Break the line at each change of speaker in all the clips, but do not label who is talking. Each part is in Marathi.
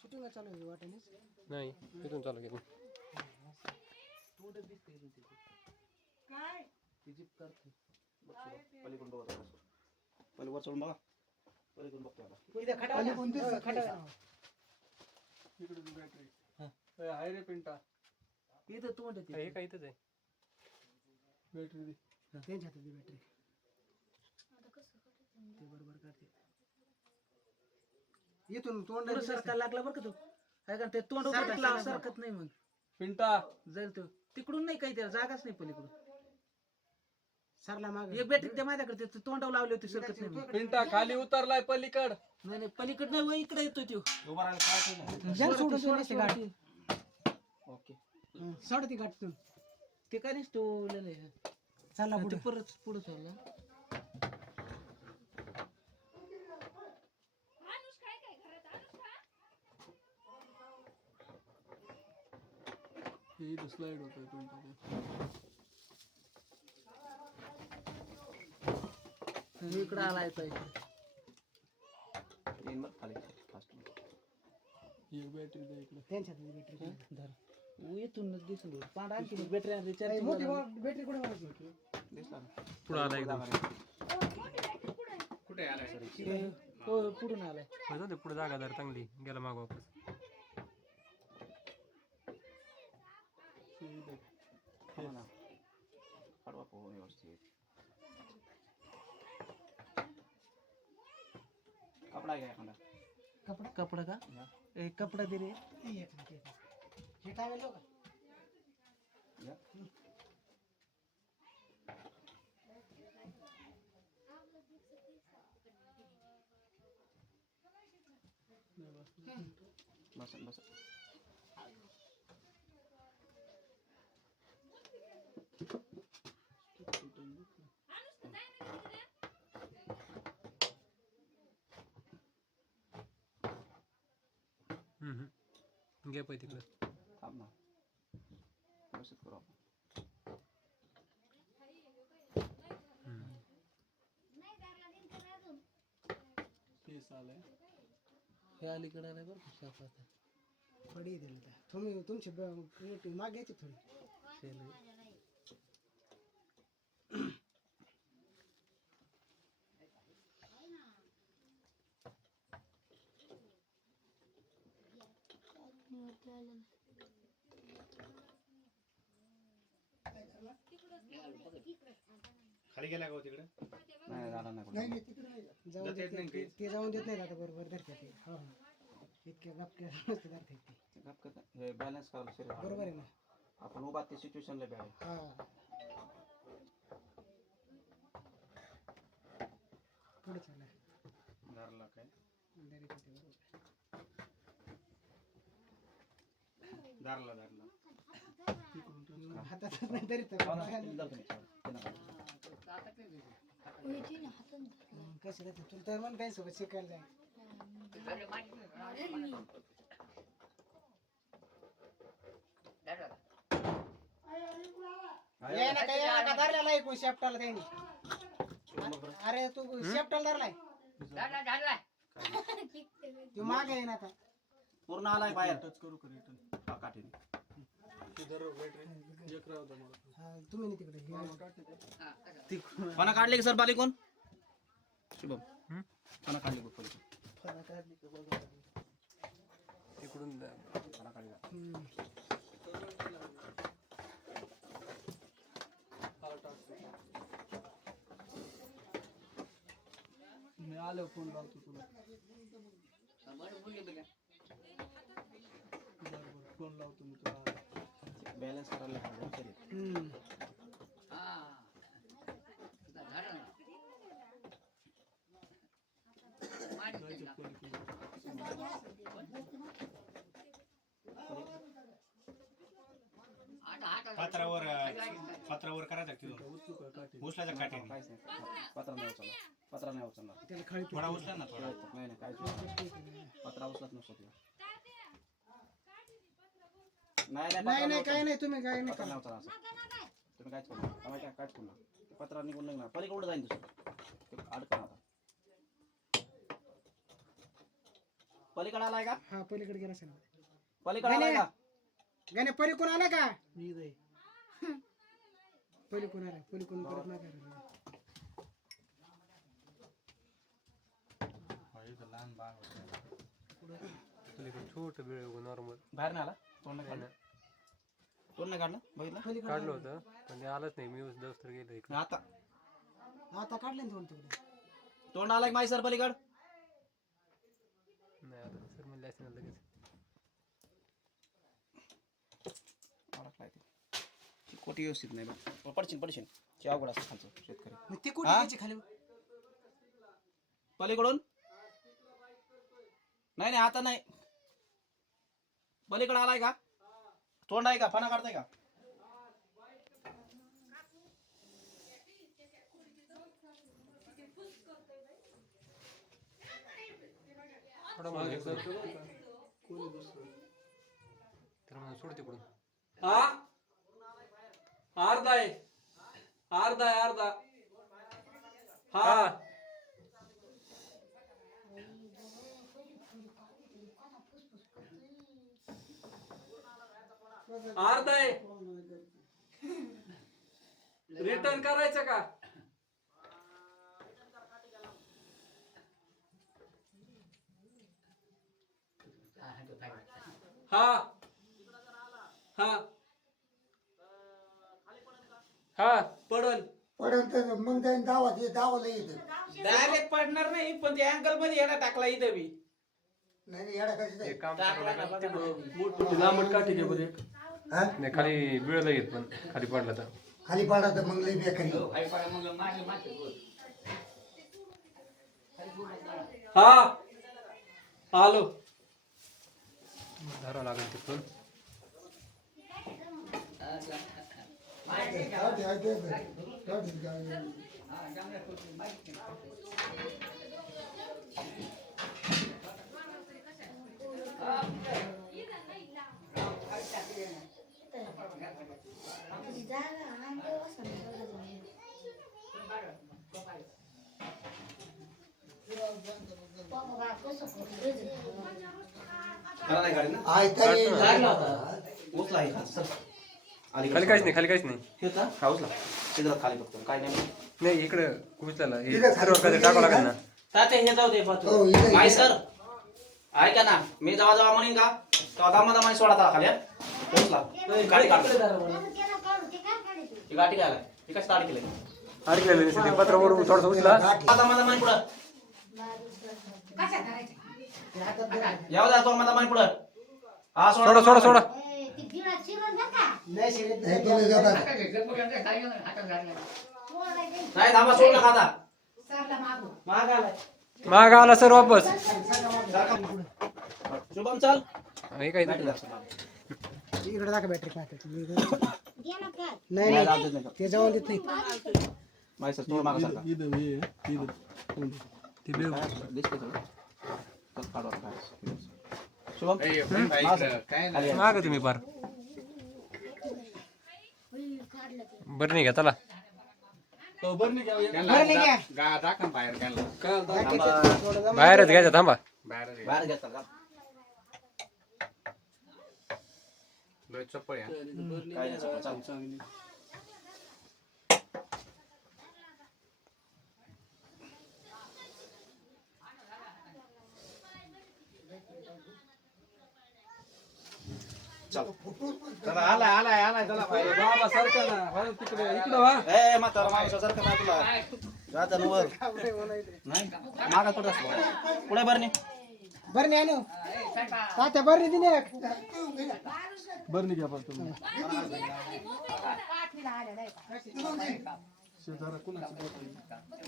शूटिंग चालू आहे वाटेनेच
नाही इथून चालू केलं.
तोंड दिसते तिथे
काय?
ती जीप करते
पलीकडून बघा जरासं. पलीकडे वर चढून बघा. पलीकडून बघतोय आता.
इथे खटा खटा
इकडे. बॅटरी आहे रे पिंटा.
इथं येते
हे काय इथंच आहे?
बॅटरी दे.
त्यांच्या हातात बॅटरी. ते? बरोबर करते. इथून तोंड सरकार लागला बरं का तो? काय का ते तोंड सरकत नाही मग.
पिंटा.
जाईल तो. तिकडून नाही काही त्याला जागाच नाही पलीकडून. सरला माग. एक बॅटरी त्या माझ्याकडे ते तोंडावर लावली होती सरकत नाही मग.
पिंटा खाली उतरलाय पलीकड.
नाही नाही पलीकडे नाही व इकडे येतो तो
उभा काय
गाडी.
ओके.
सोडती गाडी ते काय नाही स्टोवलेलं चालला पुढे. परत पुढे चालला
हे इथं स्लाइड होतोय
इकडे आला येतो इकडे
येईन बरं खाली. फास्ट
एक बॅटरी द्या इकडे.
त्यांच्या बॅटरी धर. येथून दिसून पांढरा आणखी बॅटरी रिचार्ज बॅटरी कुठे मारायची
दिसला
पुढं आला एकदम
हो पुढून आलाय.
जाऊ दे पुढे जागा जरा चांगली गेला माग वापस.
पोहून हो, व्यवस्थित. कपडा घ्या
कपडा? कपडा का? ए कपडा दे रे. हे काय का
घ्या. बस बस
हम्म, हम्म. घे पाय तिकडं
थांब ना व्यवस्थित करू आपण
हम्म.
केस आलाय
हे अलीकडे आलाय बरं का शाप आता पडी दिली तुम्ही तुमची प्लेट मागायची थोडी.
खाली गेला का तिकडे? नाही झाला नाही कुठं.
जाऊन देत नाही ते- ते जाऊन देत नाही आता बरोबर धरते ते. हो हो. इतक्या गपक्या मस्त धरते ते.
हे बॅलन्स करायला शरीर
बरोबर आहे ना.
आपण उभा ते सिच्युएशनला आहे.
हा. पुढे चालला.
धरला काय?
दरी होते बरोबर.
धरला धरला.
हातात नाही तरी कसं राहते तुला तर मन काही सोबत शिकायला जाय ये ना काही का धरलेला आहे शेपटाला त्यांनी अरे तू शेपटाला धरलाय तू मागे आहे ना आता.
पूर्ण आलाय बाहेर.
टच करू का रिटर्न
हा,
तुम्ही नाही तिकडे.
फणा काढले की सर बाली कोण? शुभम? फणा काढले बघ पलीकडे.
फळा काढली का बघा. हम्म.
मी आलो फोन लावतो तुला. बरं बरं. फोन लावतो मी तुला.
बॅलन्स करायला लागलं शरीर.
पत्रावर करायचं का तिथून? उचलायचं काठीने?
काहीच नाही. पत्रा नाही उचलणार. पत्रा नाही उचलणार.
त्याला खाली
थोडा उचला ना थोडा.
नाही नाही काहीच पत्रा उचलत नसतो तुला. नाही
नाही
पत्रा
नाही. काही नाही तुम्ही काही नाही
पत्रा
करा.
नव्हता असं. तुम्ही काहीच करू? नका आम्ही काय काहीच करू नका ते पत्रा निघून निघणार. पलीकडे जाईन दुसरं? ते अडकण आता. पलीकडे आलाय का?
हा पलीकडे गेला असेल.
पलीकडे आलाय का?
गाणे पलीकडून आला का? पलीकडून आला पलीकडून परत नाही करायला.
लहान बाळ होतं.
छोट बिळ नॉर्मल
बाहेर नाही आला? तोंड काढलं तोंड नाही काढलं? बघितलं?
काढलं होतं? पण ते आलंच नाही. मी दफ्तर गेलो इकडे.
आता?
आता काढले ना दोन तिकडे
तोंड आलाय माई सर पलीकड?
नाही सर म्हणले असेल ना लगेच.
ते. ती कोटी व्यवस्थित नाही बघ. पडशील पडशील. ती अवघड असतं खालचं शेतकरी.
मग ते कुठे
हा?
घ्यायचे खाली.
पलीकडून? नाही नाही आता नाही. पलीकडे आलाय का? तोंड आहे का? फणा काढताय का?
सोड तिकडून.
हा? अर्धा आहे. अर्धा आहे अर्धा. हा. अर्धा आहे. रिटर्न करायचं का? हा. हा. हा पडल.
पर्यंत मग त्याने दावा ते दावाला येतं.
डायरेक्ट पडणार नाही पण ते अँकलमध्ये येणार टाकला इथं बी.
नाही येडा
ते काम करावं लागेल.
लांबट काठी घे बरं एक.
हा?
नाही खाली बिळला येत पण खाली पडला तर.
खाली पाडा तर मग लई बेकारी.
हा आलो.
धरावं लागेल तिथून.
त्याला नाही काढली ना? उचला सर
खाली काहीच नाही खाली काहीच नाही.
हे होता हा उचला. खाली फक्त काय नाही.
नाही इकडं उचलायला हे
खाली
सर्व टाकावं लागेल ना.
तात्या हे जाऊ दे
हो
पाहतो
इथं-
माय
इथं.
सर ऐका ना. मी जेव्हा जेव्हा म्हणेन का? तेव्हा दामा दामा सोडा आता खाली हा? उचला. गाडी काढ. ही गाठी काय आलाय? ही कशी ताड केली?
अडकलेलं दिसतं ते पत्रावर थोडंसं उचला.
दामा दामा पुढं यावं द्या तो दामा पुढं. हा
सोडा. सोडा सोडा
नाही शिरीत.
नाही थांबा सोड नका आता. आलाय
माग. आला. सर वापस.
शुभम चल.
हे काय.
दाखव.
इकडे दाखवा बॅटरी पाहते नाही
नाही,
नाही.
जाऊ देत नाही. का?
ते जाऊन देत नाही.
माय सर तुम्ही मागा सारखा
इथं हे, इथं.
ते
बाहेर. आहे.
माग तुम्ही पार बरं नाही का चला
हो, बरं नाही का? एक-
त्यांना
बरं, निघा.
दा- गा टाका ना बाहेर त्यांना
काय दाखव.
थांबा.
थोडं जमा-
बाहेरच घ्यायचं थांबा
बाहेर ये.
बाहेर घेतला का
लय चप्पल आहे, हा.
काय नाही सगळं चालू.
आलाय आलाय आलाय चला.
बाबा सारखा ना. हा, तिकडे इकडं वा.
ए म्हातारा माणूस सारखं नाही तुला. जाता ना वर. नाही? मागा कुठं असतो?
आणू. तात्या नाही
का पण तुम्ही. शेजारा कुणाची?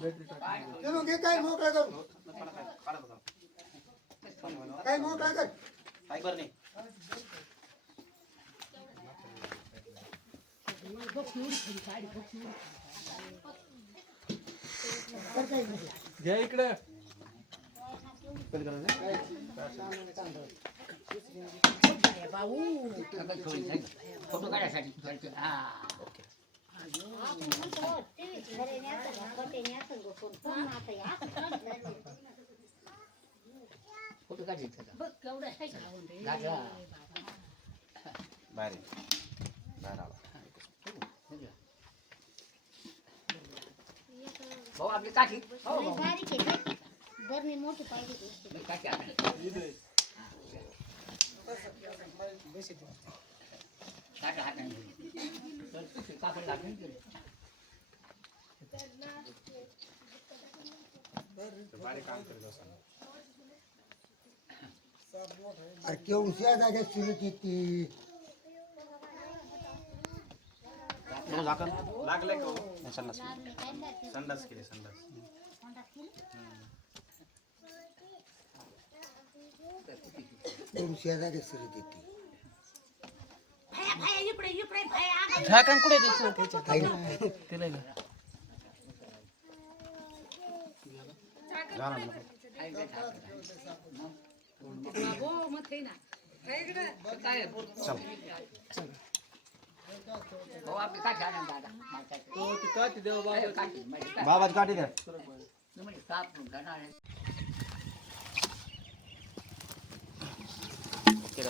बॅटरी टाकली.
हे काय मोकळा कर. काय मोकळा कर?
काय नाही
घ्या इकडे.
हा
बाहेर ये. बाहेर आला
भाऊ आपली काठी हो भाऊ.
बरणी मोठी पाहिजे
काठी आपली. काटा हाताने घेऊन. तर ते कापड लागेल की.
बारीक काम करत असेल.
अरे केवढ्या जागेत सुरत येते
लागलंय का हो?
संडास केली.
संडास
झाकण कुठे द्यायचं
काही नाही
तिला ना.
झालं नको.
भाऊ आपली काठी आणा दादा माझी काठी.
तो ती काठी देवा बाबा
अरे, काठी
द्या. ओके